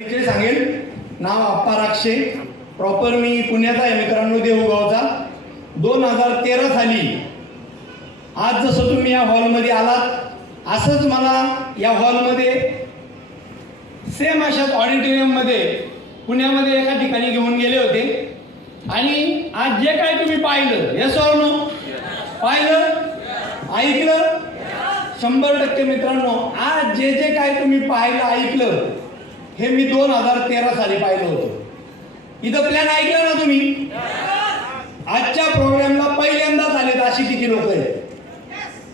सांगेल. नाव अप्पा राक्षे, प्रॉपर मी पुण्याचा आहे मित्रांनो, देऊगावचा. 2013 साली आज जसं तुम्ही या हॉलमध्ये आलात असंच मला या हॉलमध्ये सेम अशाच ऑडिटोरियममध्ये पुण्यामध्ये एका ठिकाणी घेऊन गेले होते. आणि आज जे काय तुम्ही पाहिलं, येस ऑर नो, पाहिलं, ऐकलं, 100% मित्रांनो, आज जे जे काय तुम्ही पाहिलं ऐकलं हे मी 2013 साली पाहिलं होतं. इथं प्लॅन ऐकलं ना तुम्ही? आजच्या प्रोग्रामला पहिल्यांदाच आलेत अशी किती लोक आहेत?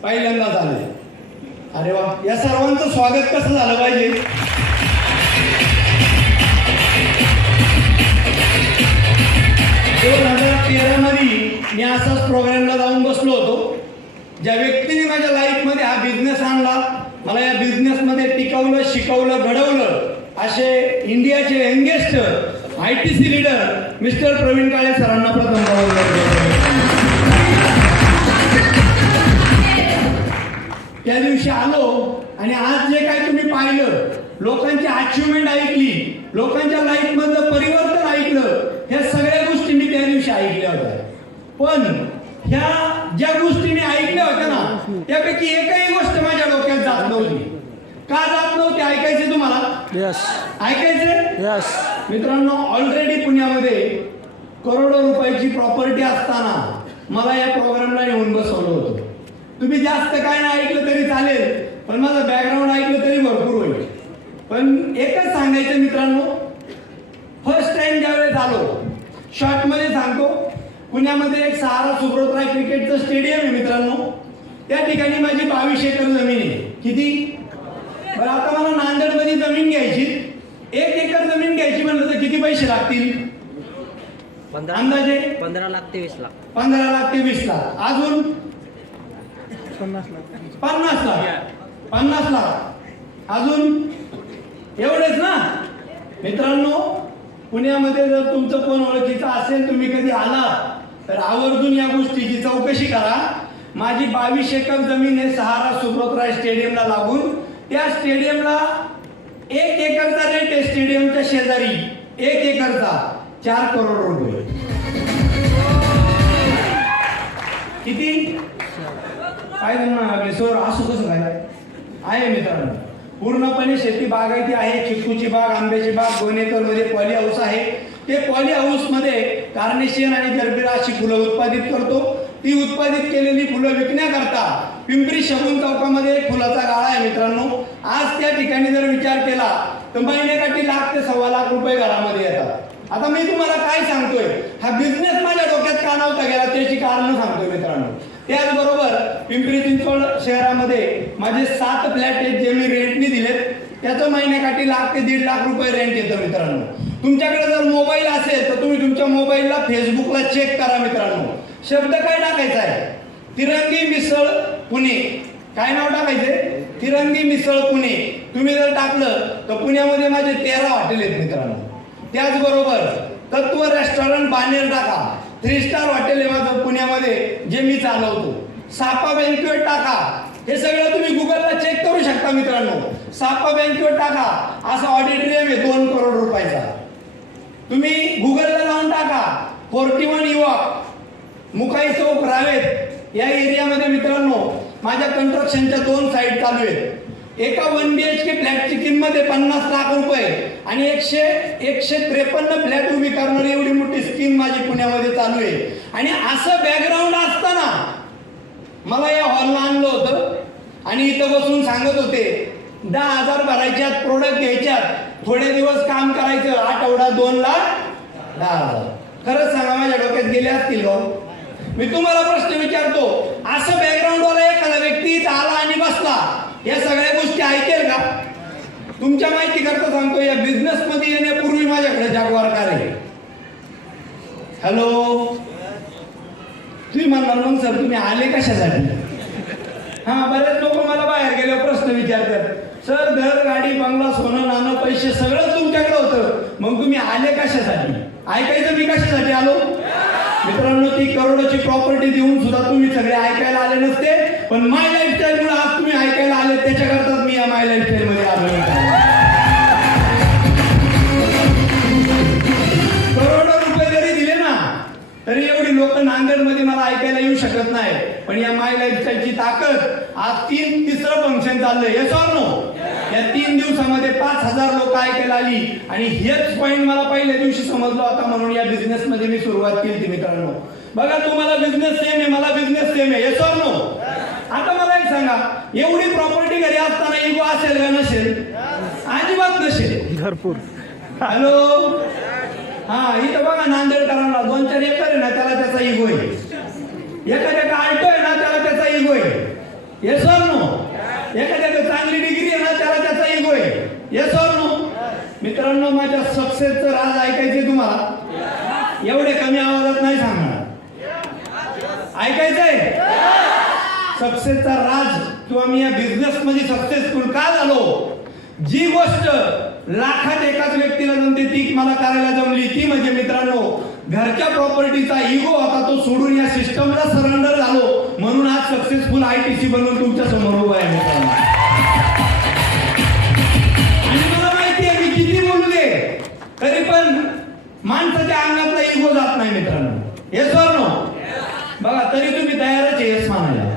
पहिल्यांदाच आले. अरे वा, या सर्वांचं स्वागत कसं झालं पाहिजे? 2013 मध्ये मी असाच प्रोग्रामला जाऊन बसलो होतो. ज्या व्यक्तीने माझ्या लाईफमध्ये हा बिझनेस आणला, मला या बिझनेसमध्ये टिकवलं, शिकवलं, घडवलं, असे इंडियाचे youngest ITC leader mister Pravin Kale सरांना प्रथम त्या दिवशी आलो. आणि आज जे काय तुम्ही पाहिलं, लोकांची अचिव्हमेंट ऐकली, लोकांच्या लाईफ मधलं परिवर्तन ऐकलं, ह्या सगळ्या गोष्टी मी त्या दिवशी ऐकल्या होत्या. पण ह्या ज्या गोष्टी मी ऐकल्या होत्या ना, त्यापैकी एकही गोष्ट माझ्या डोक्यात जात नव्हती. का जात नव्हती? ऐकायचे तुम्हाला? यस. ऐकायचे? यस. मित्रांनो, ऑलरेडी पुण्यामध्ये करोडो रुपयाची प्रॉपर्टी असताना मला या प्रोग्रामला येऊन बसवलं होतं. तुम्ही जास्त काय नाही ऐकलं तरी चालेल, पण माझं बॅकग्राऊंड ऐकलं तरी भरपूर होईल. पण एकच सांगायचं मित्रांनो, फर्स्ट टाइम ज्यावेळेस आलो, शॉर्ट मध्ये सांगतो, पुण्यामध्ये एक सहारा सुब्रतराय क्रिकेटचं स्टेडियम आहे मित्रांनो. त्या ठिकाणी माझी 22 एकर जमीन आहे. किती? बरं, आता मला नांदेडमध्ये जमीन घ्यायची, 1 एकर जमीन घ्यायची म्हणलं तर किती पैसे लागतील? अंदाजे 15 लाख ते 20 लाख. 15 लाख ते 20 लाख. अजून 50 लाख. 50 लाख. 50 लाख. अजून एवढेच ना मित्रांनो. पुण्यामध्ये जर तुमचं कोण ओळखीचं असेल, तुम्ही कधी आला तर आवर्जून या गोष्टीची चौकशी करा. माझी 22 एकर जमीन आहे सहारा सुब्रतराय स्टेडियमला लागून. त्या स्टेडियमला 1 एकरचा रेट आहे. स्टेडियमच्या शेजारी 1 एकरचा 4 करोड रुपये. किती? काय म्हणणार सर, असं कसं काय आहे? मित्रांनो, पूर्णपणे शेती बागायती आहे. चिक्कूची बाग, आंब्याची बाग, 2 एकर मध्ये पॉली हाऊस आहे. ते पॉली हाऊस मध्ये कार्नेशियन आणि जरबिरा अशी फुलं उत्पादित करतो. ती उत्पादित केलेली फुलं विकण्याकरता पिंपरी शगुन चौकामध्ये एक फुलाचा गाळा आहे मित्रांनो. आज त्या ठिकाणी जर विचार केला तर महिन्याकाठी 1 लाख ते 1.25 लाख रुपये घरामध्ये येतात. आता मी तुम्हाला काय सांगतोय, हा बिझनेस माझ्या डोक्यात का नव्हता गेला त्याची कारण सांगतोय मित्रांनो. त्याचबरोबर पिंपरी चिंचवड शहरामध्ये माझे 7 फ्लॅट आहेत जे मी रेंटनी दिलेत. त्याचं महिन्याकाठी 1 लाख ते 1.5 लाख रुपये रेंट येतं मित्रांनो. तुमच्याकडे जर मोबाईल असेल तर तुम्ही तुमच्या मोबाईलला फेसबुकला चेक करा मित्रांनो. शब्द काय टाकायचा आहे? तिरंगी मिसळ पुणे. काय नाव टाकायचंय? तिरंगी मिसळ पुणे. तुम्ही जर टाकलं तर पुण्यामध्ये माझे 13 हॉटेल आहेत मित्रांनो. त्याचबरोबर तत्व रेस्टॉरंट बानेर टाका. 3 स्टार हॉटेल आहे माझं पुण्यामध्ये जे मी चालवतो. सापा बँक्वेट टाका. हे सगळं तुम्ही गुगलला चेक करू शकता मित्रांनो. सापा बँक्वेट टाका, असं ऑडिटोरियम आहे 2 करोड रुपयाचा. तुम्ही गुगलला लावून टाका 41 युवक, मुकाई चौक, रावेत या एरियामध्ये मित्रांनो माझ्या कन्स्ट्रक्शनच्या 2 साईट चालू आहेत. एका 1 BHK फ्लॅटची किंमत आहे 50 लाख रुपये आणि 153 फ्लॅट उभी करणारी एवढी मोठी स्कीम माझी पुण्यामध्ये चालू आहे. आणि असं बॅकग्राऊंड असताना मला या हॉलला आणलं होतं आणि इथं बसून सांगत होते 10,000 भरायच्यात, प्रोडक्ट घ्यायच्यात, थोडे दिवस काम करायचं, आठवडा 2 लाख 10,000. खरंच सांगा, माझ्या डोक्यात गेले असतील हो? मी तुम्हाला प्रश्न विचारतो, असं बॅकग्राऊंड वाला एखादा व्यक्ती आला आणि बसला, या सगळ्या गोष्टी ऐकेल का? तुमच्या माहिती करता सांगतो, या बिझनेस मध्ये येण्यापूर्वी माझ्याकडे जागवार कार आहे. हॅलो, तुम्ही म्हणणार मग सर तुम्ही आले कशासाठी? हा, बरेच लोक मला बाहेर गेल्यावर प्रश्न विचारतात, सर घर, गाडी, बंगला, सोनं, नाणं, पैसे सगळं तुमच्याकडे होतं, मग तुम्ही आले कशासाठी? ऐकायचं मी कशासाठी आलो? मित्रांनो, ती करोडोची प्रॉपर्टी देऊन सुद्धा तुम्ही सगळे ऐकायला आले नसते, पण माय लाईफस्टाईल मुळे आज तुम्ही ऐकायला आले, त्याच्याकरताच मी या माय लाईफस्टाईल मध्ये आलो. पण या माय लाईफस्टाईलची ताकद आज तिसरं फंक्शन चाललंय. Yes or no? या 3 दिवसामध्ये 5,000 लोक ऐकायला आली आणि हेच पॉइंट मला पहिल्या दिवशी समजलं होता, म्हणून या बिझनेस मध्ये मी सुरुवात केली. मित्रांनो बघा, तुम्हाला बिझनेस सेम आहे, मला बिझनेस सेम आहे. Yes or no? आता मला एक सांगा, एवढी प्रॉपर्टी घरी असताना इगो असेल का नसेल? अजिबात नसेल. भरपूर. हॅलो, हा इथं बघा नांदेडकरांना 2-4 एकर आहे ना, त्याला त्याचा इगो आहे. एखाद्या आल्टो आहे ना, त्याला त्याचा इगो आहे. Yes or no? एखाद्या चांगली डिग्री आहे ना, त्याला त्याचा इगो आहे. Yes or no? मित्रांनो, माझ्या सक्सेसचं राज ऐकायचे तुम्हाला? एवढे कमी आवाजात नाही सांगणार, ऐकायचंय? सक्सेसचा राज किंवा मी या बिझनेस मध्ये सक्सेसफुल का झालो? जी गोष्ट लाखात एकाच व्यक्तीला जमते ती मला करायला जमली. ती म्हणजे मित्रांनो, घरच्या प्रॉपर्टीचा इगो होता तो सोडून या सिस्टमला सरेंडर झालो, म्हणून आज सक्सेसफुल ITC बनवून तुमच्या समोर उभा आहे मित्रांनो. आणि मला माहिती आहे, मी किती बोलले तरी पण माणसाच्या अंगातला इगो जात नाही मित्रांनो. Yes or no? बघा, तरी तुम्ही तयारच आहे येस म्हणायला.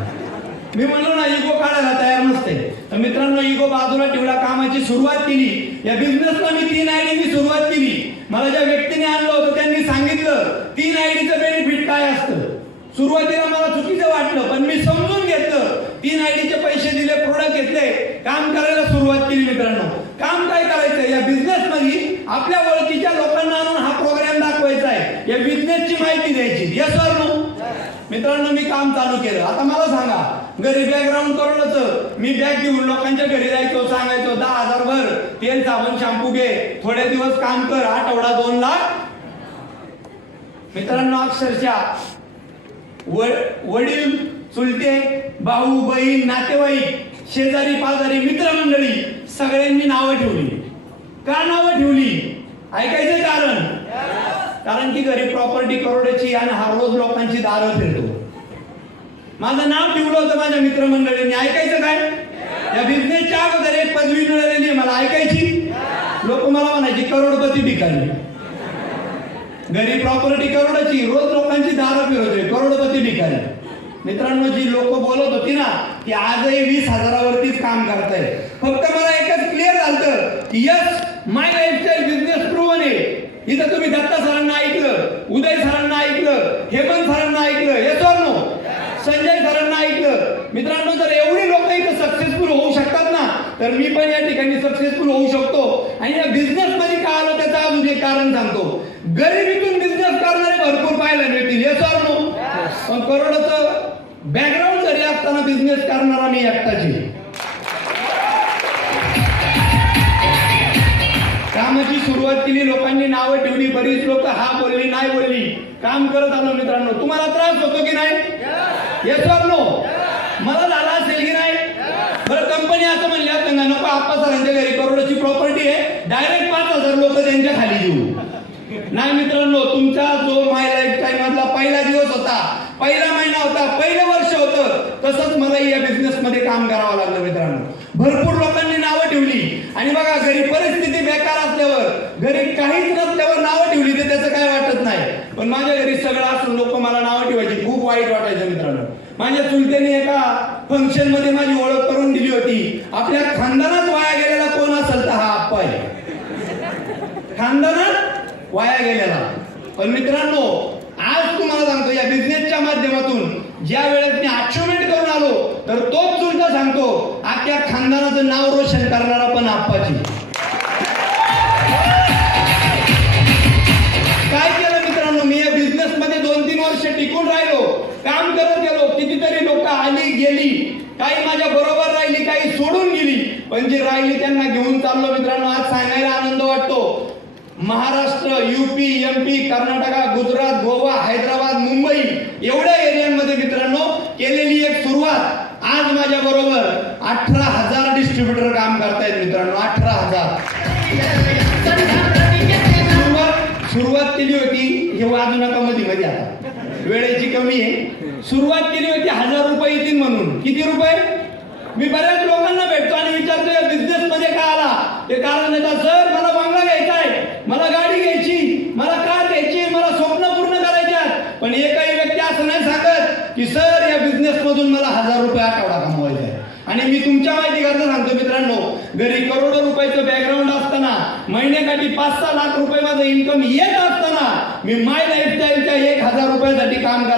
मी म्हणलो ना, इगो काढायला तयार नसते. तर मित्रांनो, इगो बाजूला ठेवला, कामाची सुरुवात केली. या बिझनेसला मी 3 आयडीनी सुरुवात केली. मला ज्या व्यक्तीने आणलं होतं त्यांनी सांगितलं 3 आयडीचं बेनिफिट काय असतं. सुरुवातीला मला चुकीचं वाटलं, पण मी समजून घेतलं. 3 आयडीचे पैसे दिले, प्रोडक्ट घेतले, काम करायला सुरुवात केली. मित्रांनो, काम काय करायचं? या बिझनेस मध्ये आपल्या ओळखीच्या लोकांना आणून हा प्रोग्राम दाखवायचा आहे, या बिझनेसची माहिती द्यायची. Yes or no? मित्रांनो, मी काम चालू केलं. आता मला सांगा, घरी बॅकग्राऊंड करोडचं मी बॅग घेऊन लोकांच्या घरी जायचो, सांगायचो 10,000 भर, तेल साबण शॅम्पू घे, थोडे दिवस काम कर, आठवडा 2 लाख. मित्रांनो, अक्षरशः वडील, चुलते, भाऊ, बहीण, नातेवाईक, शेजारी पाजारी, मित्रमंडळी सगळ्यांनी नावं ठेवली. का नावं ठेवली? ऐकायचं कारण? कारण की घरी प्रॉपर्टी करोडाची आणि हा रोज लोकांची दारं फिरतो. माझं नाव ठेवलं होतं माझ्या मित्रमंडळींनी. ऐकायचं काय? या बिझनेसच्या अगोदर एक पदवी मिळालेली आहे मला, ऐकायची? लोक मला म्हणायची करोडपती भिकारी. घरी प्रॉपर्टी करोडाची, रोज लोकांची दारं फिरवतोय, करोडपती भिकारी. मित्रांनो, जी लोक बोलत होती ना, ती आजही 20,000वरतीच काम करताय. फक्त मला एकच क्लिअर झालं की यस, माय लाईफस्टाईल बिझनेस प्रूव्हन आहे. इथं तुम्ही दत्ता सरांना ऐकलं, उदय सरांना ऐकलं, हेमंत सरांना ऐकलं. Yes or no? संजय सरांना ऐकलं. मित्रांनो, जर एवढी लोक इथं सक्सेसफुल होऊ शकतात ना, तर मी पण या ठिकाणी सक्सेसफुल होऊ शकतो. आणि या बिझनेस मध्ये काय आलं त्याचं अजून एक कारण सांगतो. गरिबीतून बिझनेस करणारे भरपूर पाहायला मिळतील. Yes or no? पण करोडचं बॅकग्राऊंड जरी असताना बिझनेस करणारा मी एकटाची. कामाची सुरुवात केली, लोकांनी नावं ठेवली, बरीच लोक हा बोलली नाही बोलली, काम करत आलो. मित्रांनो, तुम्हाला त्रास होतो की नाही? Yes or no? मला झाला असेल की नाही? बरं, कंपनी असं म्हणल्या त्यांना नको, आप्पा सरांच्या घरी करोडाची प्रॉपर्टी आहे, डायरेक्ट 5,000 लोक त्यांच्या खाली देऊ. नाही मित्रांनो, तुमचा जो माय लाईफ टाईम मधला पहिला दिवस होता, पहिला महिना होता, पहिलं वर्ष होतं, तसंच मला या बिझनेस मध्ये काम करावं लागलं. मित्रांनो, भरपूर लोकांनी नावं ठेवली. आणि बघा, घरी परिस्थिती बेकार असल्यावर, घरी काहीच नसल्यावर नावं ठेवली तर त्याचं काय वाटत नाही. पण माझ्या घरी सगळं असून लोक मला नावं ठेवायची, खूप वाईट वाटायचं. मित्रांनो, माझ्या चुलत्याने एका फंक्शन मध्ये माझी ओळख करून दिली होती. आपल्या खानदानात वाया गेलेला कोण असेल तर हा आप्पा आहे. खानदानात वाया गेलेला. पण मित्रांनो, आज तुम्हाला सांगतो, या बिझनेसच्या माध्यमातून ज्या वेळेस मी अचिव्हमेंट करून आलो, तर तोच सुद्धा सांगतो, अख्ख्या खानदानाचं नाव रोशन करणारा पण आप्पाची. काय केलं मित्रांनो, मी या बिझनेस मध्ये 2-3 वर्ष टिकून राहिलो, काम करत गेलो. कितीतरी लोक आली गेली, काही माझ्या बरोबर राहिली, काही सोडून गेली, पण जी राहिली त्यांना घेऊन चाललो. मित्रांनो, आज सांगायला आनंद वाटतो, महाराष्ट्र, UP, MP, कर्नाटका, गुजरात, गोवा, हैदराबाद, मुंबई एवढ्या एरियांमध्ये मित्रांनो केलेली एक सुरुवात. आज माझ्या बरोबर 18,000 डिस्ट्रीब्युटर काम करतायत. मित्रांनो, 18,000. सुरुवात केली होती, हे वाजू नका मध्ये आता वेळेची कमी आहे. सुरुवात केली होती 1,000 रुपये येतील म्हणून. किती रुपये? मी बऱ्याच लोकांना भेटतो आणि विचारतो या बिझनेस मध्ये काय आला. ते कारण देतात, सर मला बंगला घ्यायचा आहे, मला गाडी घ्यायची, मला कार घ्यायची, मला स्वप्न पूर्ण करायची. पण एकही व्यक्ती असं नाही सांगत की सर या बिझनेस मधून मला 1000 रुपये आठवडा कमवायचा आहे. आणि मी तुमच्या माहितीकरता सांगतो मित्रांनो, घरी करोडो रुपयाचं बॅकग्राऊंड असताना, महिन्याकाठी 5-6 लाख रुपये माझं इन्कम येत असताना मी माय लाईफस्टाईलच्या 1000 रुपयासाठी काम करा